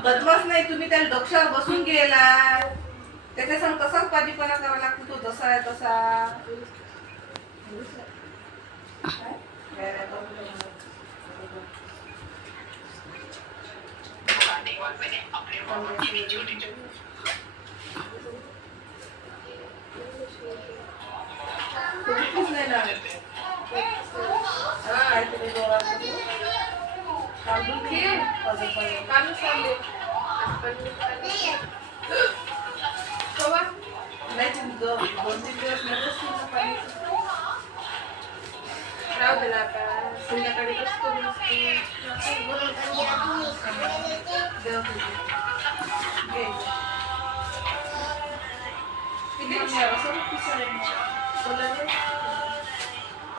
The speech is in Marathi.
बदमाश नाही तुम्ही त्याला डोक्यावर बसून गेला त्याच्या संग कसाच पाजीपणा करावा लागतो तो जसा आहे तसा संध्याकाळी किती